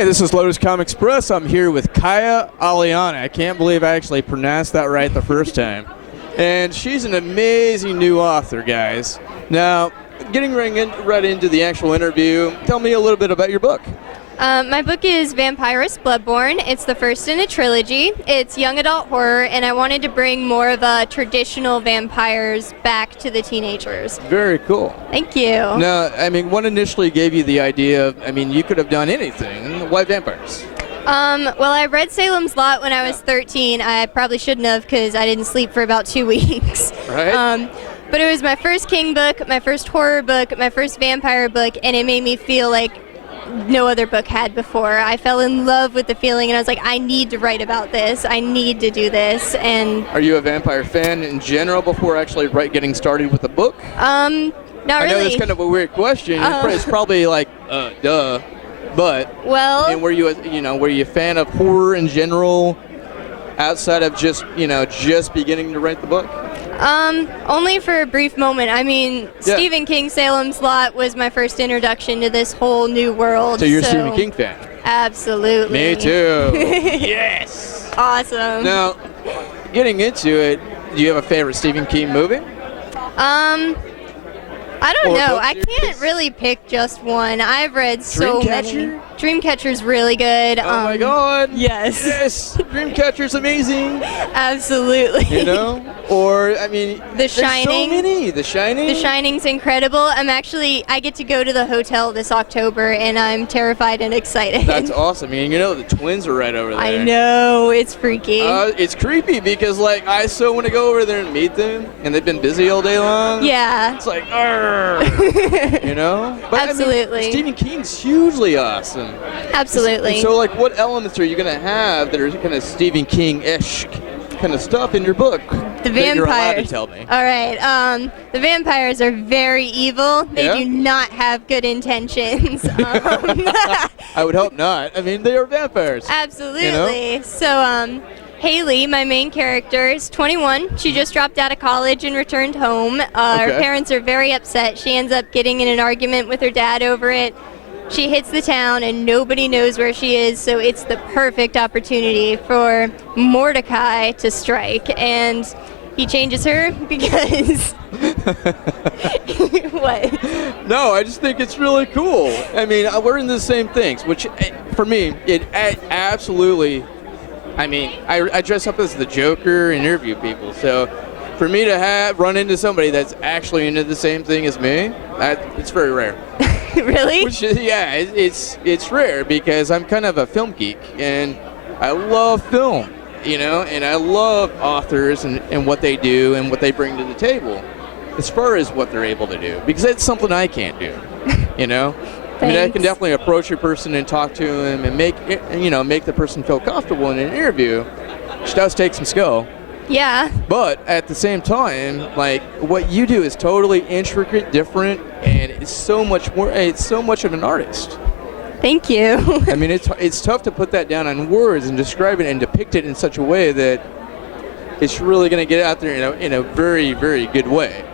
Hey, this is Lotus Comics Press. I'm here with Kya Aliana. I can't believe I actually pronounced that right the first time. And she's an amazing new author, guys. Now, getting right into the actual interview, tell me a little bit about your book. My book is Vampirus Bloodborne. It's the first in a trilogy. It's young adult horror, and I wanted to bring more of a traditional vampires back to the teenagers. Very cool. Thank you. Now, I mean, what initially gave you the idea of, I mean, you could have done anything. Why vampires? Well, I read Salem's Lot when I was 13. I probably shouldn't have because I didn't sleep for about 2 weeks. Right. But it was my first King book, my first horror book, my first vampire book, and it made me feel like no other book had before. I fell in love with the feeling, and I was like, I need to write about this. I need to do this. And are you a vampire fan in general before actually getting started with the book? Not really. I know that's kind of a weird question. It's probably like, duh. But well, and were you a fan of horror in general, outside of just beginning to write the book? Only for a brief moment. I mean, Yeah. Stephen King's Salem's Lot was my first introduction to this whole new world. So you're a Stephen King fan? Absolutely. Me too. Yes. Awesome. Now, getting into it, do you have a favorite Stephen King movie? I don't Or know. book I series? can't really pick just one. I've read so many. Dreamcatcher? Dreamcatcher's really good. Oh my God. Yes. Yes. Dreamcatcher's amazing. Absolutely. You know? Or, I mean, The there's Shining. so many. The Shining. The Shining's incredible. I get to go to the hotel this October, and I'm terrified and excited. That's awesome. I mean, the twins are right over there. I know. It's freaky. It's creepy because, like, I so want to go over there and meet them, and they've been busy all day long. Yeah. It's like, But, Absolutely. I mean, Stephen King's hugely awesome. Absolutely. And so, like, what elements are you going to have that are kind of Stephen King-ish kind of stuff in your book? The that you're allowed to vampires. tell me. All right. The vampires are very evil. They Yeah? do not have good intentions. I would hope not. I mean, they are vampires. Absolutely. So, Haley, my main character, is 21. She just dropped out of college and returned home. Her Okay. parents are very upset. She ends up getting in an argument with her dad over it. She hits the town and nobody knows where she is, so it's the perfect opportunity for Mordecai to strike. And he changes her because... What? No, I just think it's really cool. I mean, we're in the same things, which, for me, it absolutely... I mean, I dress up as the Joker and interview people, so for me to run into somebody that's actually into the same thing as me, it's very rare. Really? Which is, yeah, it's rare because I'm kind of a film geek, and I love film, and I love authors and what they do and what they bring to the table as far as what they're able to do, because it's something I can't do, I mean, I can definitely approach a person and talk to them and make the person feel comfortable in an interview, which does take some skill. Yeah. But at the same time, like, what you do is totally intricate, different, and it's so much more. It's so much of an artist. Thank you. I mean, it's tough to put that down on words and describe it and depict it in such a way that it's really going to get out there in a very, very good way.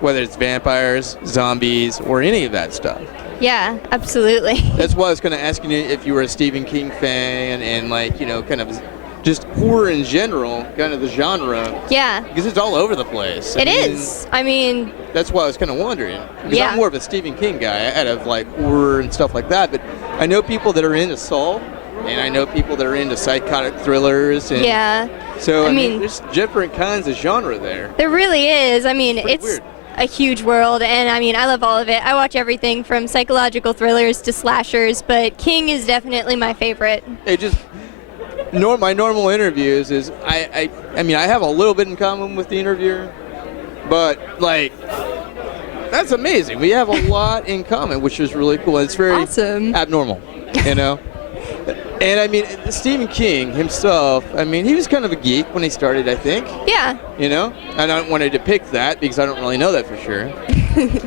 Whether it's vampires, zombies, or any of that stuff. Yeah, absolutely. That's why I was going to ask you if you were a Stephen King fan and, like, kind of just horror in general, kind of the genre. Yeah. Because it's all over the place. It is. I mean... That's why I was kind of wondering. Because Yeah. I'm more of a Stephen King guy out of, like, horror and stuff like that. But I know people that are into Saw, and I know people that are into psychotic thrillers. And Yeah. So, I mean, mean, there's different kinds of genre there. There really is. I mean, Pretty it's weird. a huge world, and I mean, I love all of it. I watch everything from psychological thrillers to slashers, but King is definitely my favorite. It just... my normal interviews is I mean, I have a little bit in common with the interviewer, but, like, that's amazing. We have a lot in common, which is really cool. It's very Awesome. abnormal, And I mean, Stephen King himself, I mean, he was kind of a geek when he started, I think. Yeah. I don't want to depict that because I don't really know that for sure.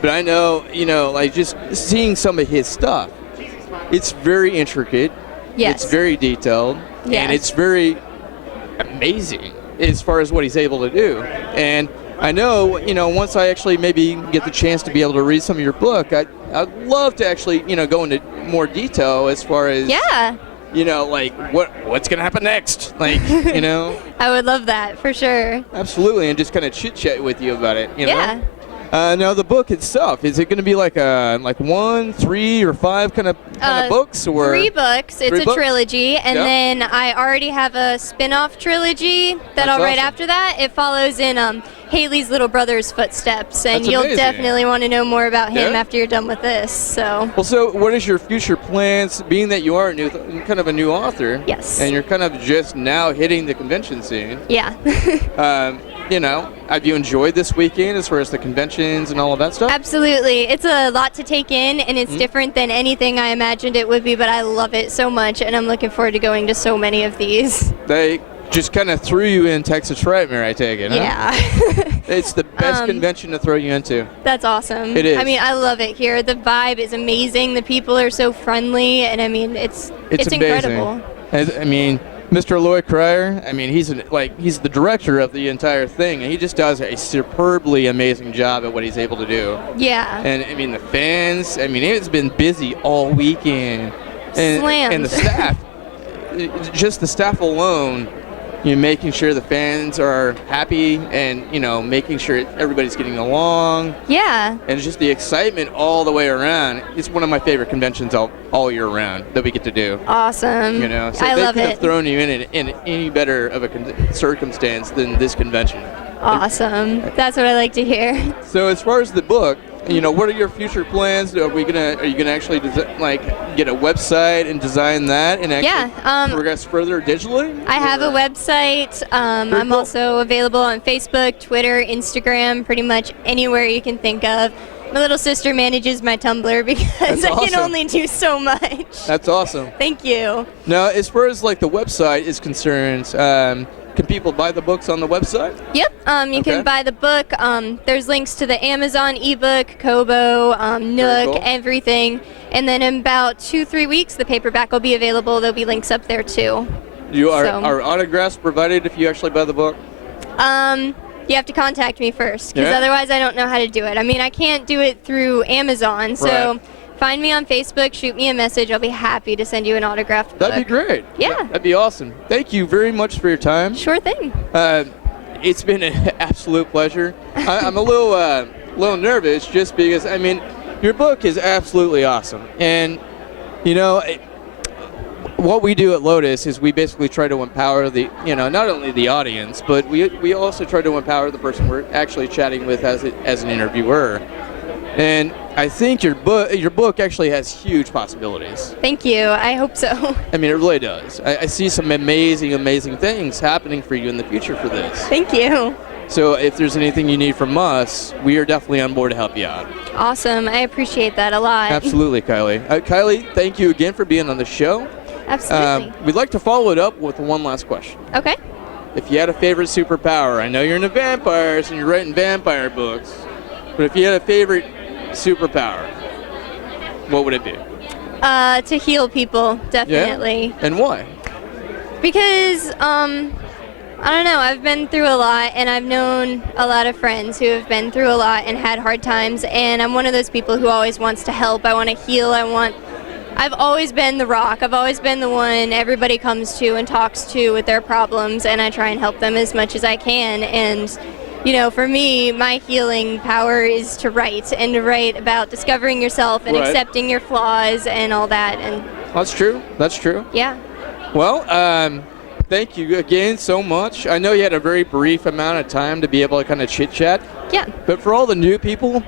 But I know, like, just seeing some of his stuff, it's very intricate. Yes. It's very detailed. Yes. And it's very amazing as far as what he's able to do. And I know, once I actually maybe get the chance to be able to read some of your book, I'd love to actually, go into more detail as far as, like what's going to happen next, like, I would love that, for sure. Absolutely, and just kind of chit-chat with you about it, Yeah. Now the book itself, is it going to be like 1, 3, or 5 kind of books, or 3 books? It's a trilogy, and then I already have a spin-off trilogy that I'll write after that. It follows in Haley's little brother's footsteps, and you'll definitely want to know more about him after you're done with this. So. Well, so what is your future plans? Being that you are kind of a new author, yes, and you're kind of just now hitting the convention scene. Yeah. Have you enjoyed this weekend as far as the conventions and all of that stuff? Absolutely. It's a lot to take in, and it's different than anything I imagined it would be, but I love it so much, and I'm looking forward to going to so many of these. They just kind of threw you in Texas Frightmare, I take it, huh? Yeah. It's the best convention to throw you into. That's awesome. It is. I mean, I love it here. The vibe is amazing. The people are so friendly, and I mean, it's incredible. I mean, Mr. Lloyd Cryer, I mean, he's the director of the entire thing, and he just does a superbly amazing job at what he's able to do. Yeah. And I mean, the fans, I mean, it's been busy all weekend. Slammed. And the staff, just the staff alone, making sure the fans are happy, and making sure everybody's getting along. Yeah. And just the excitement all the way around. It's one of my favorite conventions all year round that we get to do. Awesome. So I they love could have thrown you in any better of a circumstance than this convention. Awesome. That's what I like to hear. So as far as the book, what are your future plans? Are you gonna actually get a website and design that and actually progress further digitally? I have a website. I'm also available on Facebook, Twitter, Instagram, pretty much anywhere you can think of. My little sister manages my Tumblr because I can only do so much. That's awesome. Thank you. Now, as far as the website is concerned, can people buy the books on the website? Yep. You can buy the book. There's links to the Amazon ebook, Kobo, Nook, everything. And then in about 2-3 weeks, the paperback will be available. There'll be links up there too. Are autographs provided if you actually buy the book? You have to contact me first, because otherwise I don't know how to do it. I mean, I can't do it through Amazon, so find me on Facebook, shoot me a message. I'll be happy to send you an autographed book. That'd be great. Yeah. That'd be awesome. Thank you very much for your time. Sure thing. It's been an absolute pleasure. I'm a little nervous just because, I mean, your book is absolutely awesome. And, what we do at Lotus is we basically try to empower not only the audience, but we also try to empower the person we're actually chatting with as an interviewer. And I think your book actually has huge possibilities. Thank you. I hope so. I mean, it really does. I see some amazing things happening for you in the future for this. Thank you. So if there's anything you need from us, we are definitely on board to help you out. Awesome. I appreciate that a lot. Absolutely, Kylie. Kylie, thank you again for being on the show. Absolutely. We'd like to follow it up with one last question. Okay. If you had a favorite superpower, I know you're into vampires and you're writing vampire books, but if you had a favorite superpower, what would it be? To heal people, definitely. Yeah? And why? Because, I don't know, I've been through a lot, and I've known a lot of friends who have been through a lot and had hard times, and I'm one of those people who always wants to help. I want to heal. I've always been the rock. I've always been the one everybody comes to and talks to with their problems, and I try and help them as much as I can. And, for me, my healing power is to write, and to write about discovering yourself and accepting your flaws and all that. And that's true. That's true. Yeah. Well, thank you again so much. I know you had a very brief amount of time to be able to kind of chit-chat. Yeah. But for all the new people,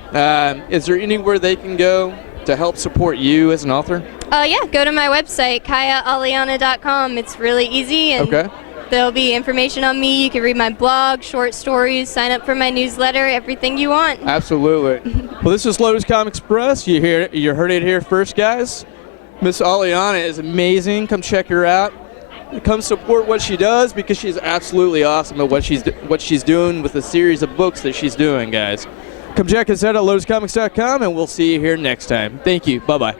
is there anywhere they can go to help support you as an author? Yeah, go to my website, KyaAliana.com. It's really easy, and there'll be information on me. You can read my blog, short stories, sign up for my newsletter, everything you want. Absolutely. Well, this is Lotus Comics Press. You heard it here first, guys. Miss Aliana is amazing. Come check her out. Come support what she does, because she's absolutely awesome at what she's doing with the series of books that she's doing, guys. Come check us out at lotuscomics.com, and we'll see you here next time. Thank you. Bye-bye.